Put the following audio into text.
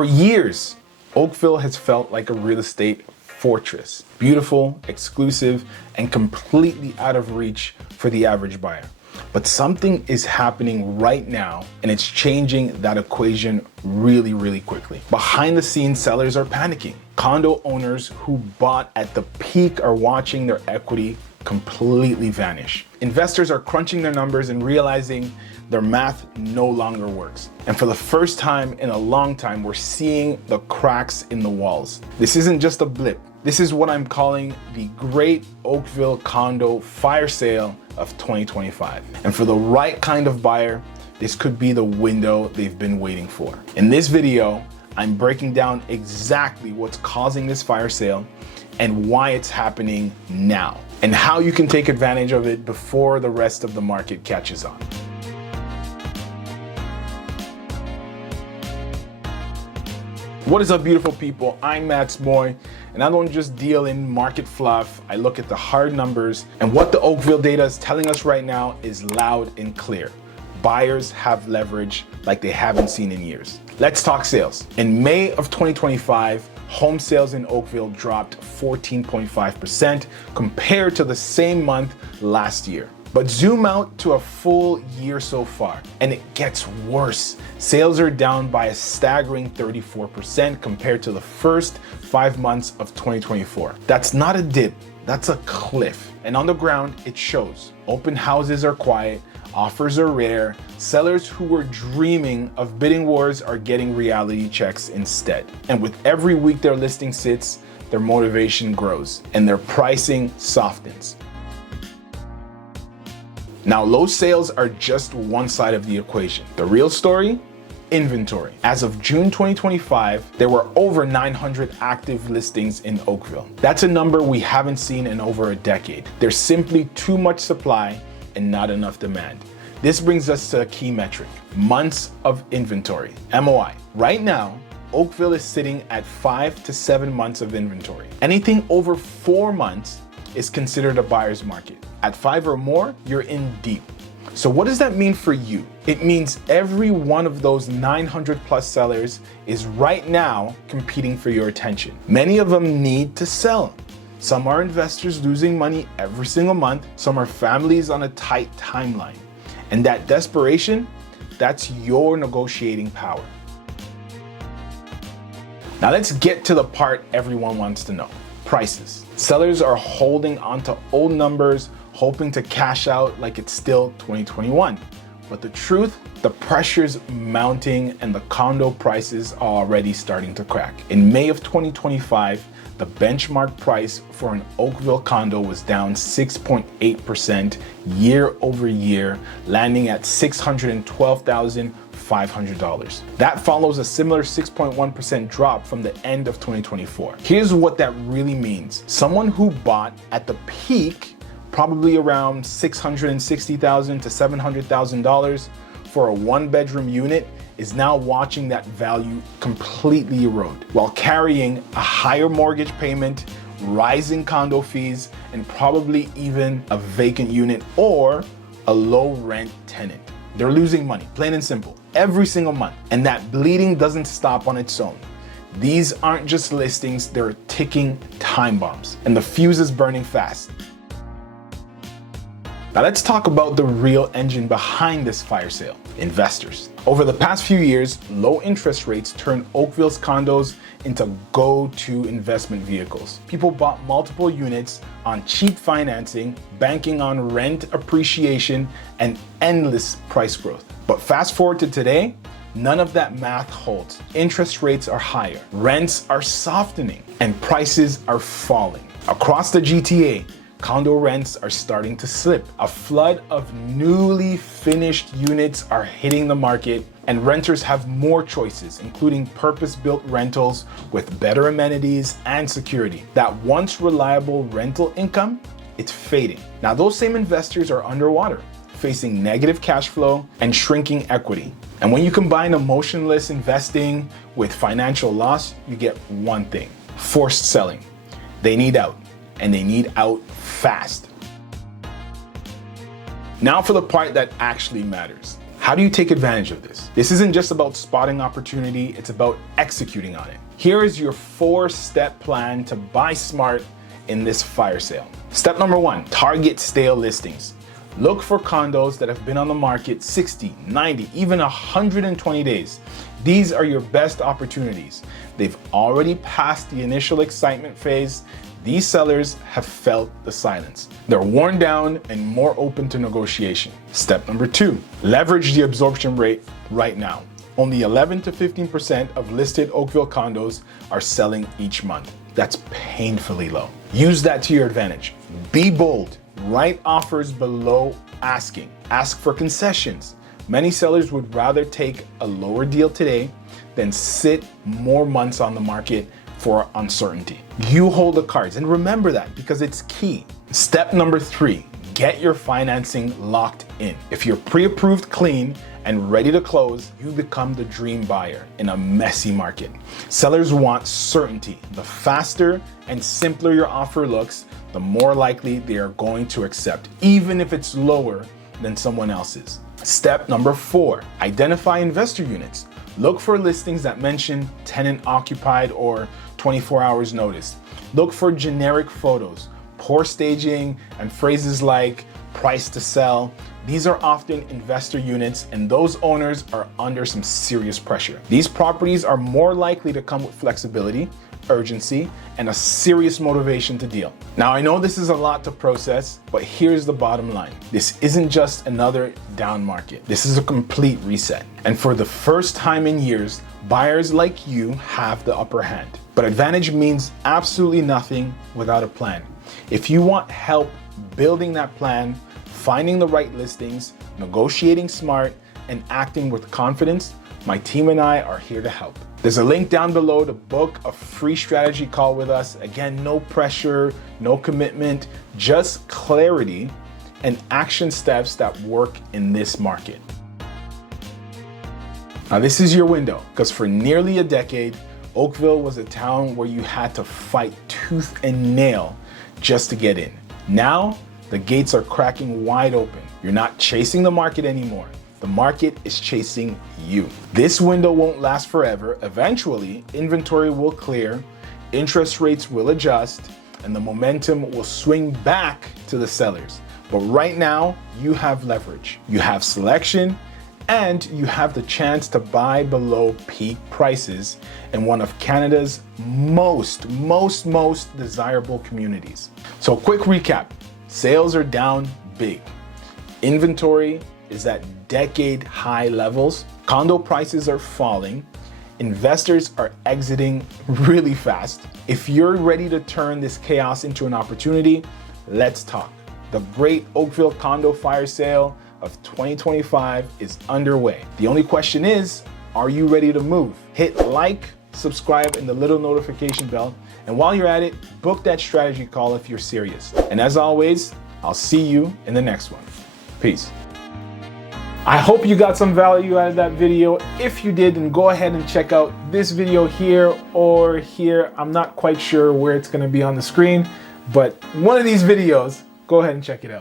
For years, Oakville has felt like a real estate fortress. Beautiful, exclusive, and completely out of reach for the average buyer. But something is happening right now, and it's changing that equation really, really quickly. Behind the scenes, sellers are panicking. Condo owners who bought at the peak are watching their equity completely vanish. Investors are crunching their numbers and realizing their math no longer works. And for the first time in a long time, we're seeing the cracks in the walls. This isn't just a blip. This is what I'm calling the Great Oakville Condo Fire Sale of 2025. And for the right kind of buyer, this could be the window they've been waiting for. In this video, I'm breaking down exactly what's causing this fire sale and why it's happening now, and how you can take advantage of it before the rest of the market catches on. What is up, beautiful people? I'm Matt's boy, and I don't just deal in market fluff. I look at the hard numbers, and what the Oakville data is telling us right now is loud and clear. Buyers have leverage like they haven't seen in years. Let's talk sales. In May of 2025, home sales in Oakville dropped 14.5% compared to the same month last year. But zoom out to a full year so far, and it gets worse. Sales are down by a staggering 34% compared to the first 5 months of 2024. That's not a dip, that's a cliff. And on the ground, it shows. Open houses are quiet, offers are rare, sellers who were dreaming of bidding wars are getting reality checks instead. And with every week their listing sits, their motivation grows and their pricing softens. Now, low sales are just one side of the equation. The real story? Inventory. As of June 2025, there were over 900 active listings in Oakville. That's a number we haven't seen in over a decade. There's simply too much supply and not enough demand. This brings us to a key metric: months of inventory, MOI. Right now, Oakville is sitting at 5 to 7 months of inventory. Anything over 4 months is considered a buyer's market. At 5 or more, you're in deep. So what does that mean for you? It means every one of those 900 plus sellers is right now competing for your attention. Many of them need to sell. Some are investors losing money every single month. Some are families on a tight timeline. And that desperation, that's your negotiating power. Now let's get to the part everyone wants to know: prices. Sellers are holding onto old numbers, hoping to cash out like it's still 2021. But the truth, the pressure's mounting and the condo prices are already starting to crack. In May of 2025, the benchmark price for an Oakville condo was down 6.8% year over year, landing at $612,500. That follows a similar 6.1% drop from the end of 2024. Here's what that really means. Someone who bought at the peak, probably around $660,000 to $700,000 for a 1-bedroom unit, is now watching that value completely erode while carrying a higher mortgage payment, rising condo fees, and probably even a vacant unit or a low rent tenant. They're losing money, plain and simple, every single month. And that bleeding doesn't stop on its own. These aren't just listings, they're ticking time bombs, and the fuse is burning fast. Now let's talk about the real engine behind this fire sale: investors. Over the past few years, low interest rates turned Oakville's condos into go-to investment vehicles. People bought multiple units on cheap financing, banking on rent appreciation and endless price growth. But fast forward to today, none of that math holds. Interest rates are higher, rents are softening, and prices are falling. Across the GTA, condo rents are starting to slip. A flood of newly finished units are hitting the market, and renters have more choices, including purpose-built rentals with better amenities and security. That once reliable rental income, it's fading. Now those same investors are underwater, facing negative cash flow and shrinking equity. And when you combine emotionless investing with financial loss, you get one thing: forced selling. They need out, and they need out fast. Now for the part that actually matters: How do you take advantage of this? This isn't just about spotting opportunity, it's about executing on it. Here is your 4-step plan to buy smart in this fire sale. Step number 1, target stale listings. Look for condos that have been on the market 60, 90, even 120 days. These are your best opportunities. They've already passed the initial excitement phase. These sellers have felt the silence. They're worn down and more open to negotiation. Step number 2, leverage the absorption rate right now. Only 11 to 15% of listed Oakville condos are selling each month. That's painfully low. Use that to your advantage. Be bold. Write offers below asking. Ask for concessions. Many sellers would rather take a lower deal today than sit more months on the market for uncertainty. You hold the cards, and remember that because it's key. Step number 3, get your financing locked in. If you're pre-approved clean and ready to close, you become the dream buyer in a messy market. Sellers want certainty. The faster and simpler your offer looks, the more likely they are going to accept, even if it's lower than someone else's. Step number 4, identify investor units. Look for listings that mention tenant occupied or 24 hours notice. Look for generic photos, poor staging, and phrases like price to sell. These are often investor units, and those owners are under some serious pressure. These properties are more likely to come with flexibility, urgency, and a serious motivation to deal. Now, I know this is a lot to process, but here's the bottom line. This isn't just another down market. This is a complete reset. And for the first time in years, buyers like you have the upper hand. But advantage means absolutely nothing without a plan. If you want help building that plan, finding the right listings, negotiating smart, and acting with confidence, my team and I are here to help. There's a link down below to book a free strategy call with us. Again, no pressure, no commitment, just clarity and action steps that work in this market. Now, this is your window, because for nearly a decade, Oakville was a town where you had to fight tooth and nail just to get in. Now, the gates are cracking wide open. You're not chasing the market anymore. The market is chasing you. This window won't last forever. Eventually, inventory will clear, interest rates will adjust, and the momentum will swing back to the sellers. But right now, you have leverage. You have selection, and you have the chance to buy below peak prices in one of Canada's most desirable communities. So quick recap, sales are down big. Inventory is at decade high levels. Condo prices are falling. Investors are exiting really fast. If you're ready to turn this chaos into an opportunity, let's talk. The Great Oakville Condo Fire Sale of 2025 is underway. The only question is, are you ready to move? Hit like, subscribe, and the little notification bell. And while you're at it, book that strategy call if you're serious. And as always, I'll see you in the next one. Peace. I hope you got some value out of that video. If you did, then go ahead and check out this video here or here. I'm not quite sure where it's going to be on the screen, but one of these videos, go ahead and check it out.